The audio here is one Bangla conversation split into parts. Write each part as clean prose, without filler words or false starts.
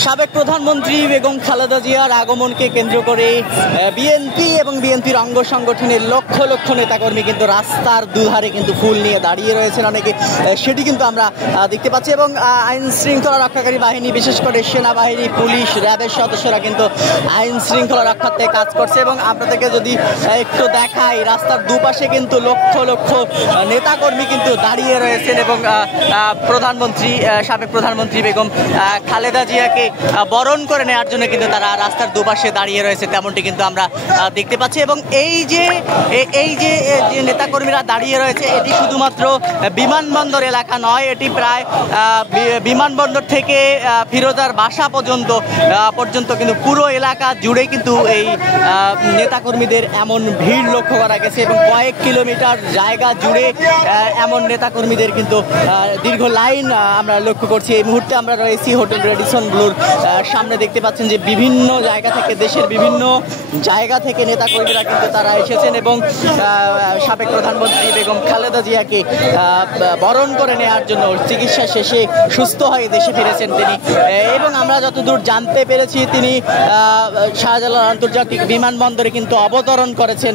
সাবেক প্রধানমন্ত্রী বেগম খালেদা জিয়ার আগমনকে কেন্দ্র করে বিএনপি এবং বিএনপির অঙ্গ সংগঠনের লক্ষ লক্ষ নেতাকর্মী কিন্তু রাস্তার দুধারে কিন্তু ফুল নিয়ে দাঁড়িয়ে রয়েছেন অনেকে, সেটি কিন্তু আমরা দেখতে পাচ্ছি। এবং আইন শৃঙ্খলা রক্ষাকারী বাহিনী, বিশেষ করে সেনাবাহিনী, পুলিশ, র্যাবের সদস্যরা কিন্তু আইন শৃঙ্খলা রক্ষার্থে কাজ করছে। এবং আপনাদেরকে যদি একটু দেখাই, রাস্তার দুপাশে কিন্তু লক্ষ লক্ষ নেতাকর্মী কিন্তু দাঁড়িয়ে রয়েছেন এবং সাবেক প্রধানমন্ত্রী বেগম খালেদা জিয়াকে বরণ করে নেওয়ার জন্য কিন্তু তারা রাস্তার দুপাশে দাঁড়িয়ে রয়েছে, তেমনটি কিন্তু আমরা দেখতে পাচ্ছি। এবং এই যে নেতাকর্মীরা দাঁড়িয়ে রয়েছে, এটি শুধুমাত্র বিমানবন্দর এলাকা নয়, এটি প্রায় বিমানবন্দর থেকে ফিরোজার বাসা পর্যন্ত কিন্তু পুরো এলাকা জুড়ে কিন্তু এই নেতাকর্মীদের এমন ভিড় লক্ষ্য করা গেছে। এবং কয়েক কিলোমিটার জায়গা জুড়ে এমন নেতাকর্মীদের কিন্তু দীর্ঘ লাইন আমরা লক্ষ্য করছি। এই মুহূর্তে আমরা রয়েছি হোটেল রেডিসন ব্লুর সামনে। দেখতে পাচ্ছেন যে বিভিন্ন জায়গা থেকে, দেশের বিভিন্ন জায়গা থেকে নেতাকর্মীরা কিন্তু তারা এসেছেন এবং সাবেক প্রধানমন্ত্রী বেগম খালেদা জিয়াকে বরণ করে নেওয়ার জন্য চিকিৎসা শেষে সুস্থ হয়ে দেশে ফিরেছেন তিনি। এবং আমরা যতদূর জানতে পেরেছি, তিনি শাহজালাল আন্তর্জাতিক বিমানবন্দরে কিন্তু অবতরণ করেছেন,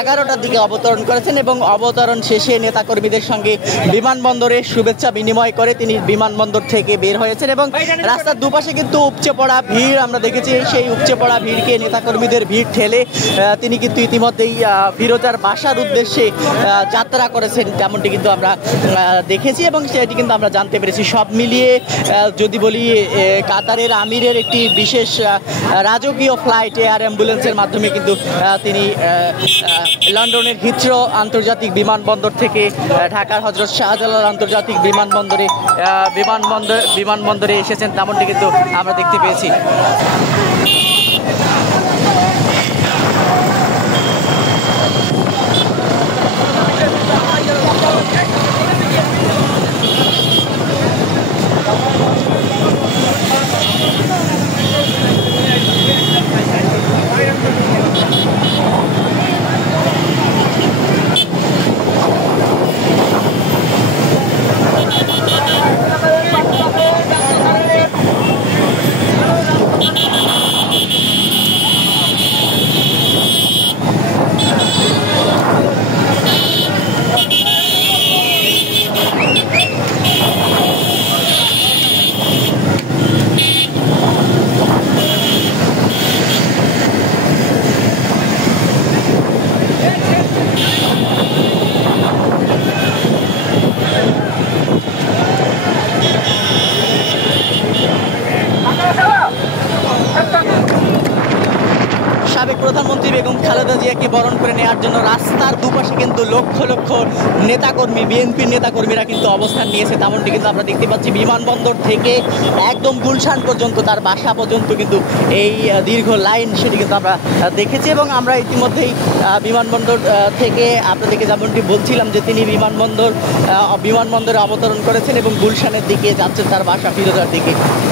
11টার দিকে অবতরণ করেছেন এবং অবতরণ শেষে নেতাকর্মীদের সঙ্গে বিমানবন্দরে শুভেচ্ছা বিনিময় করে তিনি বিমানবন্দর থেকে বের হয়েছেন। এবং রাস্তার দুপাশে কিন্তু উপচে পড়া ভিড় আমরা দেখেছি। সেই উপচে পড়া ভিড়কে, নেতাকর্মীদের ভিড় ঠেলে তিনি কিন্তু ইতিমধ্যেই ফিরোজার বাসার উদ্দেশ্যে যাত্রা করেছেন, তেমনটি কিন্তু আমরা দেখেছি এবং সেটি কিন্তু আমরা জানতে পেরেছি। সব মিলিয়ে যদি বলি, কাতারের আমিরের একটি বিশেষ রাজকীয় ফ্লাইট এয়ার অ্যাম্বুলেন্সের মাধ্যমে কিন্তু তিনি লন্ডনের হিথ্রো আন্তর্জাতিক বিমানবন্দর থেকে ঢাকার হজরত শাহজালাল আন্তর্জাতিক বিমানবন্দরে এসেছেন, তেমনটি কিন্তু আমরা দেখতে পেয়েছি। সাবেক প্রধানমন্ত্রী বেগম খালেদা জিয়াকে বরণ করে নেওয়ার জন্য রাস্তার দুপাশে কিন্তু লক্ষ লক্ষ নেতাকর্মী, বিএনপির নেতাকর্মীরা কিন্তু অবস্থান নিয়েছে, তেমনটি কিন্তু আমরা দেখতে পাচ্ছি। বিমানবন্দর থেকে একদম গুলশান পর্যন্ত, তার বাসা পর্যন্ত কিন্তু এই দীর্ঘ লাইন, সেটি কিন্তু আমরা দেখেছি। এবং আমরা ইতিমধ্যেই বিমানবন্দর থেকে আপনাদেরকে যেমনটি বলছিলাম যে তিনি বিমানবন্দরে অবতরণ করেছেন এবং গুলশানের দিকে যাচ্ছেন, তার বাসা ফিরোজার দিকে।